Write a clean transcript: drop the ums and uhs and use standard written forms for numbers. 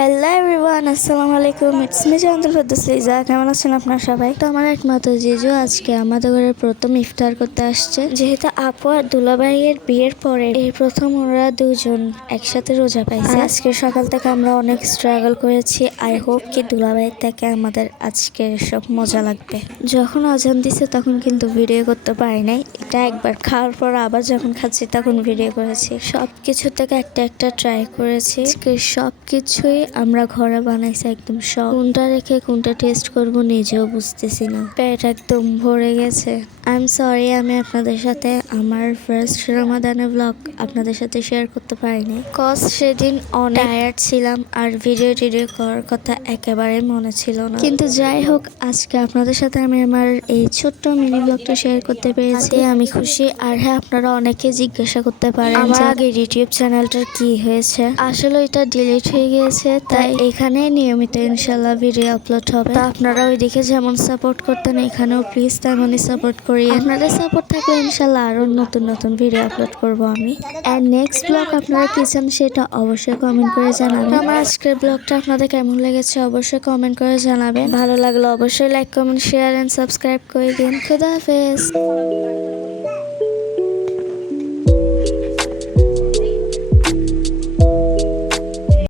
Hello everyone, আসসালামু আলাইকুম। It's me Jannatul Ferdous Liza. কেমন আছেন আপনারা সবাই? তো আমার একমাত্র জিজু আজকে আমাদের ঘরে প্রথম ইফতার করতে আসছে। যেহেতু আপু আর দুলাভাইয়ের বিয়ের পরে এই প্রথম ওরা দুজন একসাথে রোজা পাইছে। আজকে সকাল থেকে আমরা অনেক স্ট্রাগল করেছি। আই হোপ কি দুলাভাইয়ের থেকে আমাদের আজকে সব মজা লাগবে। যখন আজান দিছে তখন কিন্তু ভিডিও করতে পারি নাই। এটা একবার খাওয়ার পর আবার যখন খাচ্ছি তখন ভিডিও করেছি। সবকিছু থেকে একটা একটা ট্রাই করেছি। সবকিছুই আমরা ঘরে বানাইছি একদম সব। কোনটা রেখে কোনটা টেস্ট করব নিজেও বুঝতেছি না। পেট একদম ভরে গেছে। আই এম সরি, আমি আপনাদের সাথে আমার ফার্স্ট রমাদানের ব্লগ আপনাদের সাথে শেয়ার করতে পারিনি। কজ সেদিন অনেক টায়ার্ড ছিলাম আর ভিডিও করার কথা একেবারে মনে ছিল না। কিন্তু যাই হোক, আজকে আপনাদের সাথে আমি আমার এই ছোট্ট মিনি ব্লগটা শেয়ার করতে পেরেছি। আমি খুশি। আর হ্যাঁ, আপনারা অনেকে জিজ্ঞাসা করতে পারেন আমার আগে ইউটিউব চ্যানেলটার কি হয়েছে। আসলে এটা ডিলিট হয়ে গিয়েছে, তাই এখানে নিয়মিত ইনশাল্লাহ ভিডিও আপলোড হবে। তা আপনারা ওইদিকে যেমন সাপোর্ট করতেন এখানেও প্লিজ তেমনই সাপোর্ট করি। আপনাদের সাপোর্ট থাকলে ইনশাল্লাহ আরো নতুন নতুন ভিডিও আপলোড করব আমি। এন্ড নেক্সট ব্লগ আপনারা কি চান সেটা অবশ্যই কমেন্ট করে জানাবেন। আমার আজকের ব্লগটা আপনাদের কেমন লেগেছে অবশ্যই কমেন্ট করে জানাবেন। ভালো লাগলে অবশ্যই like comment share and subscribe করে দিন। খুদা হাফেজ।